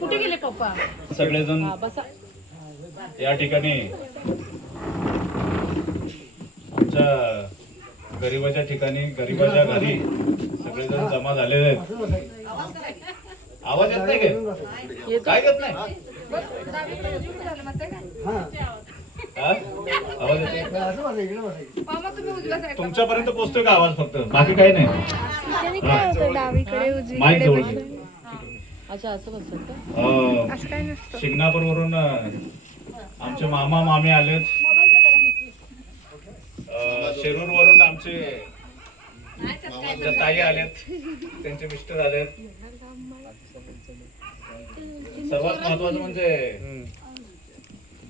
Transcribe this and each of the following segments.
कुठे गेले पप्पा? सगळेजण या ठिकाणी आमच्या गरिबाच्या ठिकाणी, गरिबाच्या घरी सगळेजण जमा झालेले आहेत. आवाज येत नाही काय येत नाही? आवाज तुमच्यापर्यंत पोहोचतोय का आवाज? फक्त बाकी काही नाही. माईक जवळ शिंगणापूर वरून आमचे मामा मामी आलेत. शिरूर वरून आमचे ताई आलेत, त्यांचे मिस्टर आलेत. सर्वात महत्वाचं म्हणजे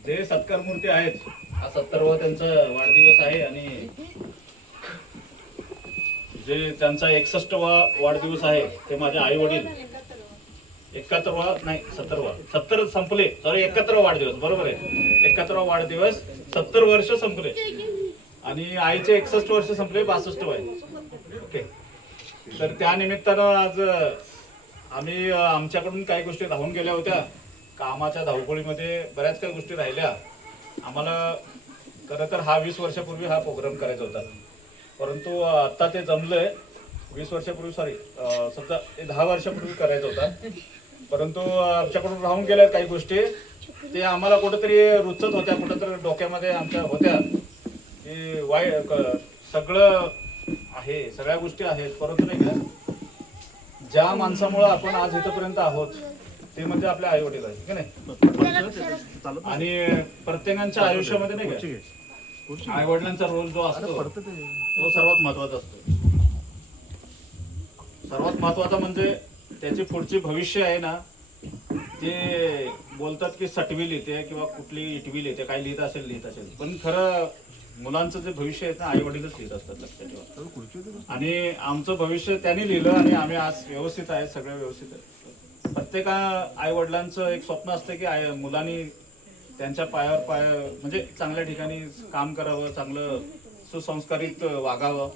जे सत्कार मूर्ती आहेत, हा 70वा त्यांचा वाढदिवस आहे आणि जे त्यांचा 61वा वाढदिवस आहे ते माझे आई वडील. 71वा नाही 70वा, 70 संपले, सॉरी 71वा वाढदिवस, बरोबर आहे. 71वा वाढदिवस, 70 वर्ष संपले आणि आईचे 61 वर्ष संपले, 62 वय. ओके, तर त्या निमित्तानं आज आम्ही आमच्याकडून काही गोष्टी राहून गेल्या होत्या. कामाच्या धावपळीमध्ये बऱ्याच काही गोष्टी राहिल्या. आम्हाला खरं तर 20 वर्षापूर्वी हा प्रोग्राम करायचा होता, परंतु आता ते जमलंय. 20 वर्षापूर्वी, सॉरी समजा 10 वर्षापूर्वी करायचा होता, परंतु आमच्याकडून राहून गेल्या काही गोष्टी. ते आम्हाला कुठेतरी रुचत होत्या, कुठेतरी डोक्यामध्ये आमच्या होत्या की सगळं आहे, सगळ्या गोष्टी आहेत, परंतु नाही का ज्या माणसामुळे आपण आज इथपर्यंत आहोत ते म्हणजे आपले आई वडील आहेत, की नाही. आणि प्रत्येकाच्या आयुष्यामध्ये नाही का आई वडिलांचा रोल जो असतो तो सर्वात महत्वाचा असतो. सर्वात महत्वाचा म्हणजे त्याची पुढची भविष्य आहे ना, ते बोलतात की सटवी लिहिते किंवा कुठली इटवी लिहिते, काय लिहित असेल, पण खरं मुलांचं जे भविष्य आहे ना आई वडीलच लिहित असतात, लक्षात ठेवा. आणि आमचं भविष्य त्यांनी लिहिलं आणि आम्ही आज व्यवस्थित आहे, सगळं व्यवस्थित आहे. प्रत्येक आई वडिलांचं एक स्वप्न असतं की मुलांनी त्यांच्या पायावर म्हणजे चांगल्या ठिकाणी काम करावं, चांगलं सुसंस्कारित वागावं,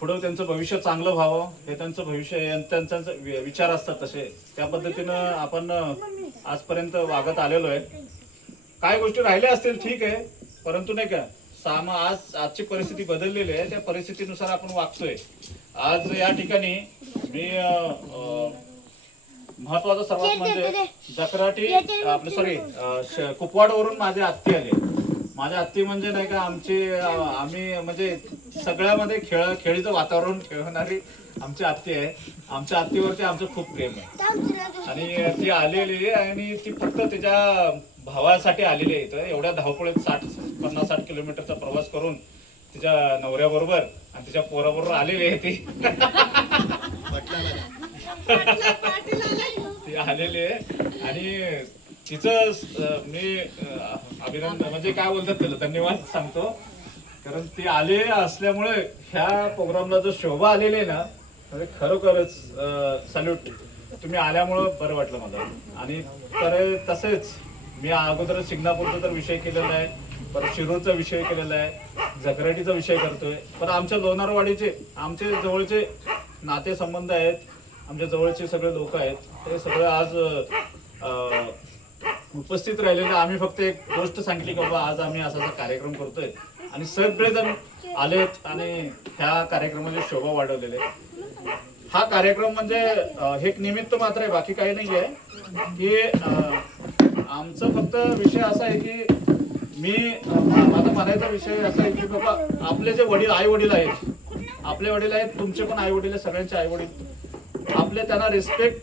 पुढं त्यांचं भविष्य चांगलं व्हावं, हे त्यांचं भविष्य, त्यांचा विचार असतात तसे. त्या पद्धतीनं आपण आजपर्यंत वागत आलेलो आहे. काय गोष्टी राहिल्या असतील ठीक आहे, परंतु नाही का आजची परिस्थिती बदललेली आहे, त्या परिस्थितीनुसार आपण वागतोय. आज या ठिकाणी मी महत्वाचं सर्वात म्हणजे जकराटी आपलं सॉरी कुपवाडवरून माझे आत्ती आले. माझ्या आत्ती म्हणजे नाही का आम्ही म्हणजे सगळ्यामध्ये खेळीचं वातावरण खेळणारी आमची आत्ती आहे. आमच्या आत्तीवरती आमचं खूप प्रेम आहे आणि ती आलेली आणि ती फक्त तिच्या भावासाठी आलेली आहे. इथं एवढ्या धावपळीत 50-60 किलोमीटरचा प्रवास करून तिच्या नवऱ्याबरोबर आणि तिच्या पोराबरोबर आलेली आहे ती. ती आलेली आहे आणि तिचं मी अभिनंदन म्हणजे काय बोलतात त्याला धन्यवाद सांगतो, कारण ती आले असल्यामुळे ह्या प्रोग्रामला जो शोभा आलेली आहे ना, म्हणजे खरोखरच सॅल्यूट. तुम्ही आल्यामुळं बरं वाटलं मला. आणि तर तसेच मी अगोदर शिंगणापूरचा तर विषय केलेला आहे, परत शिरूरचा विषय केलेला आहे, जकराटीचा विषय करतोय, पण आमच्या लोणारवाडीचे आमचे जवळचे नातेसंबंध आहेत, आमच्या जवळचे सगळे लोक आहेत, ते सगळे आज उपस्थित राहिलेले. आम्ही फक्त एक गोष्ट सांगितली की बाबा आज आम्ही असा कार्यक्रम करतोय आणि सगळेजण आलेत आणि ह्या कार्यक्रमाची शोभा वाढवलेले. हा कार्यक्रम म्हणजे हे एक निमित्त मात्र आहे, बाकी काही नाही आहे. की आमचं फक्त विषय असा आहे की माझा म्हणायचा विषय असा आहे की बाबा आपले जे वडील आई वडील आहेत, आपले वडील आहेत, तुमचे पण आई वडील, सगळ्यांचे आई वडील, आपले त्यांना रिस्पेक्ट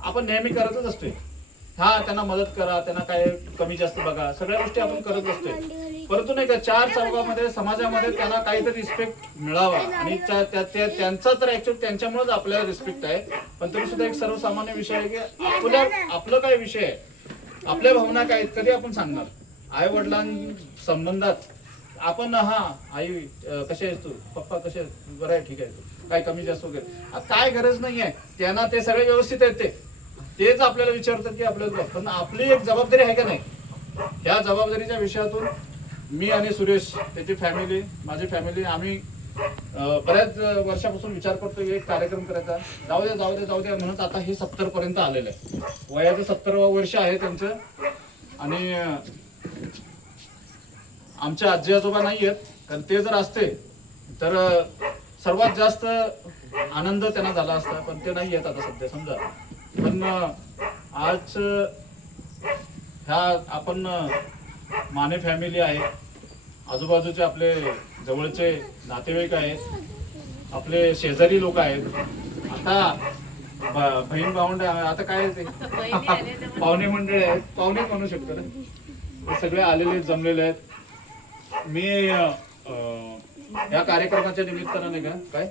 आपण नेहमी करतच असतोय. हा त्यांना मदत करा, त्यांना काय कमी जास्त बघा, सगळ्या गोष्टी आपण करत असतोय, परंतु नाही का चार चौघामध्ये समाजामध्ये त्यांना काहीतरी रिस्पेक्ट मिळावा. आणि त्यांचा तर ऍक्च्युअली त्यांच्यामुळेच आपल्याला रिस्पेक्ट आहे, पण तरी सुद्धा एक सर्वसामान्य विषय आहे की आपलं काय विषय आहे, आपल्या भावना काय कधी आपण सांगणार. आई वडिलां संबंधात आपण आई कसे आहेस तू, पप्पा कसे आहेत, बरं आहे, ठीक आहे, काय कमी जास्त वगैरे काय गरज नाही आहे. त्यांना ते सगळे व्यवस्थित आहेत, तेच आपल्याला विचारतात की आपल्याला, पण आपली एक जबाबदारी आहे का नाही. ह्या जबाबदारीच्या विषयातून मी आणि सुरेश, त्याची फॅमिली, माझी फॅमिली, आम्ही बऱ्याच वर्षापासून विचार करतोय एक कार्यक्रम करायचा, जाऊ द्या म्हणत आता हे 70 पर्यंत आलेलं आहे. वयाचं 70वं वर्ष आहे त्यांचं. आणि आमचे आजी आजोबा नाही आहेत, कारण ते जर असते तर सर्वात जास्त आनंद त्यांना झाला असता, पण ते नाही आहेत आता सध्या समजा. पण आज ह्या आपण माने फॅमिली आहे, आजूबाजूचे आपले जवळचे नातेवाईक आहेत, आपले शेजारी लोक आहेत, आता बहीण भावंड आता काय ते पाहुणे मंडळी आहेत, पाहुणे म्हणू शकतो ना, हे सगळे आलेले जमलेले आहेत. मी या कार्यक्रमाच्या निमित्तानं नाही का काय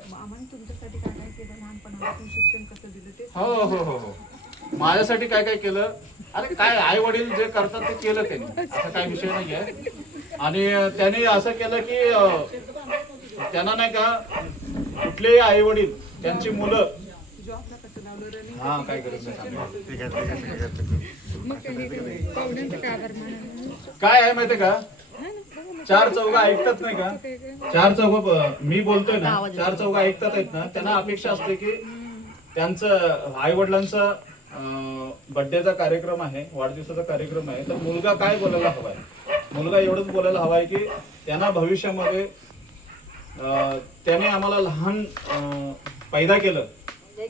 हो हो हो हो माझ्यासाठी काय काय केलं, अरे काय आई वडील जे करतात ते केलं त्यांनी, असा काही विषय नाही आहे. आणि त्यांनी असं केलं की त्यांना नाही का कुठलेही आई वडील त्यांची मुलं हा काय करत काय आहे माहितीये का, चार चौघा ऐकतात नाही का, चार चौघ मी बोलतोय ना, चार चौघा ऐकतात आहेत ना, त्यांना अपेक्षा असते की त्यांचं आई वडिलांचा बर्थडेचा कार्यक्रम आहे, वाढदिवसाचा कार्यक्रम आहे, तर मुलगा काय बोलायला हवाय, मुलगा एवढंच बोलायला हवाय की त्यांना भविष्यामध्ये त्याने आम्हाला लहान पैदा केलं,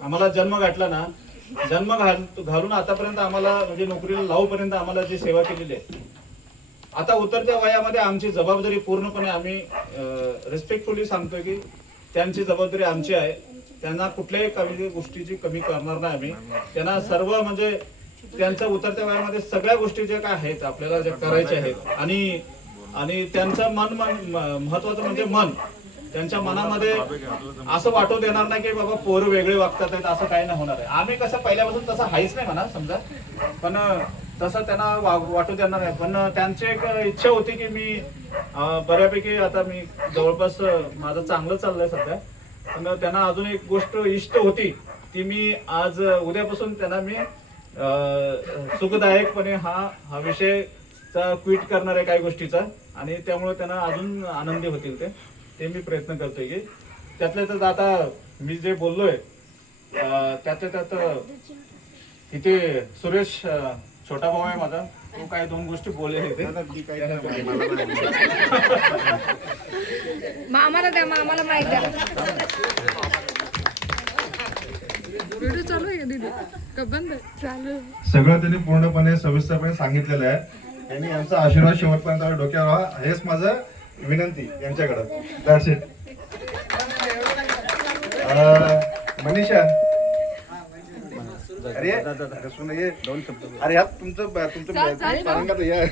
आम्हाला जन्म घातला ना, जन्म घालून आतापर्यंत आम्हाला म्हणजे नोकरीला लावूपर्यंत आम्हाला जी सेवा केलेली आहे, आता उतरत्या वयामध्ये आमची जबाबदारी पूर्णपणे आम्ही रिस्पेक्टफुली सांगतोय की त्यांची जबाबदारी आमची आहे. त्यांना कुठल्याही कमी गोष्टीची कमी करणार नाही आम्ही. त्यांना सर्व म्हणजे त्यांच्या उतरत्या वयामध्ये सगळ्या गोष्टी ज्या काय आहेत आपल्याला ज्या करायच्या आहेत, आणि त्यांचं मन महत्वाचं म्हणजे मन, त्यांच्या मनामध्ये असं वाटू देणार नाही की बाबा पोरं वेगळे वागतात आहेत, असं काही नाही होणार आहे. आम्ही कसं पहिल्यापासून तसं हायच नाही म्हणा समजा, पण तसं त्यांना वाटू देणार नाही. पण त्यांची एक इच्छा होती की मी बऱ्यापैकी आता मी जवळपास माझं चांगलं चाललंय सध्या, पण त्यांना अजून एक गोष्ट इष्ट होती ती मी आज उद्यापासून त्यांना मी सुखदायकपणे हा विषयचा क्विट करणार आहे काही गोष्टीचा, आणि त्यामुळे त्यांना अजून आनंदी होतील ते मी प्रयत्न करतोय की त्यातल्या त्यात आता मी जे बोललोय त्यातल्या त्यात इथे सुरेश छोटा भाऊ आहे माझा, तो काय दोन गोष्टी बोलले ते आम्हाला द्या, आम्हाला माहित द्या. व्हिडिओ चालू आहे का दीदी का बंद चालू? सगळं त्यांनी पूर्णपणे सविस्तरपणे सांगितलेलं आहे. यांनी यांचा आशीर्वाद शेवटपर्यंत डोक्यावर व्हावा हेच माझं विनंती यांच्याकडं. That's it. मनीषा अरे अरे यात तुमचं पारंगात या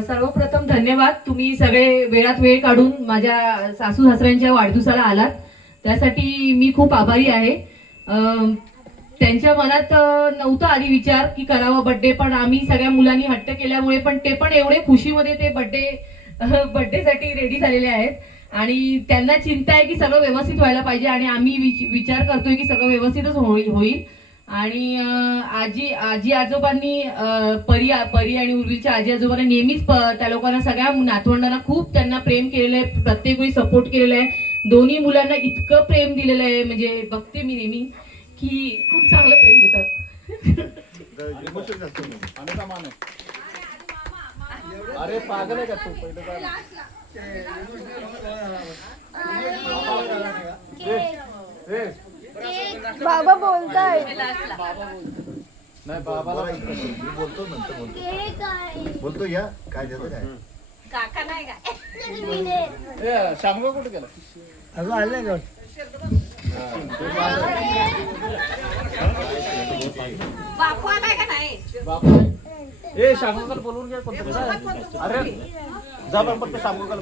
सर्वप्रथम धन्यवाद, तुम्ही सगळे वेळात वेळ काढून माझ्या सासू सासऱ्यांच्या वाढदिवसाला आलात, त्यासाठी मी खूप आभारी आहे. त्यांच्या मनात नव्हता आधी विचार की करावा बर्थडे, पण आम्ही सगळ्या मुलांनी हट्ट केल्यामुळे पण ते पण एवढे खुशीमध्ये ते बर्थडेसाठी रेडी झालेले आहेत. आणि त्यांना चिंता आहे की सगळं व्यवस्थित व्हायला पाहिजे, आणि आम्ही विचार करतोय की सगळं व्यवस्थितच होईल. आणि आजी आजोबांनी परी आणि उर्वीच्या आजी आजोबांनी नेहमीच त्या लोकांना सगळ्या नातवंडांना खूप त्यांना प्रेम केलेलं आहे, प्रत्येक वेळी सपोर्ट केलेला आहे. दोन्ही मुलांना इतकं प्रेम दिलेलं आहे, म्हणजे बघते मी नेहमी की खूप चांगलं प्रेम देतात. अरे पागल आहे का तू, पहिलं बाबा बोलताय नाही बाबाला बोलतो नंतर बोलतो या काय देतो काय काका नाही ए शामगाव कुठे गेला अगं आले का बापू आलाय का नाही? बापू ए शामगावकर बोलवून घ्या कोणतरी. अरे जा बरं फक्त शामगावकर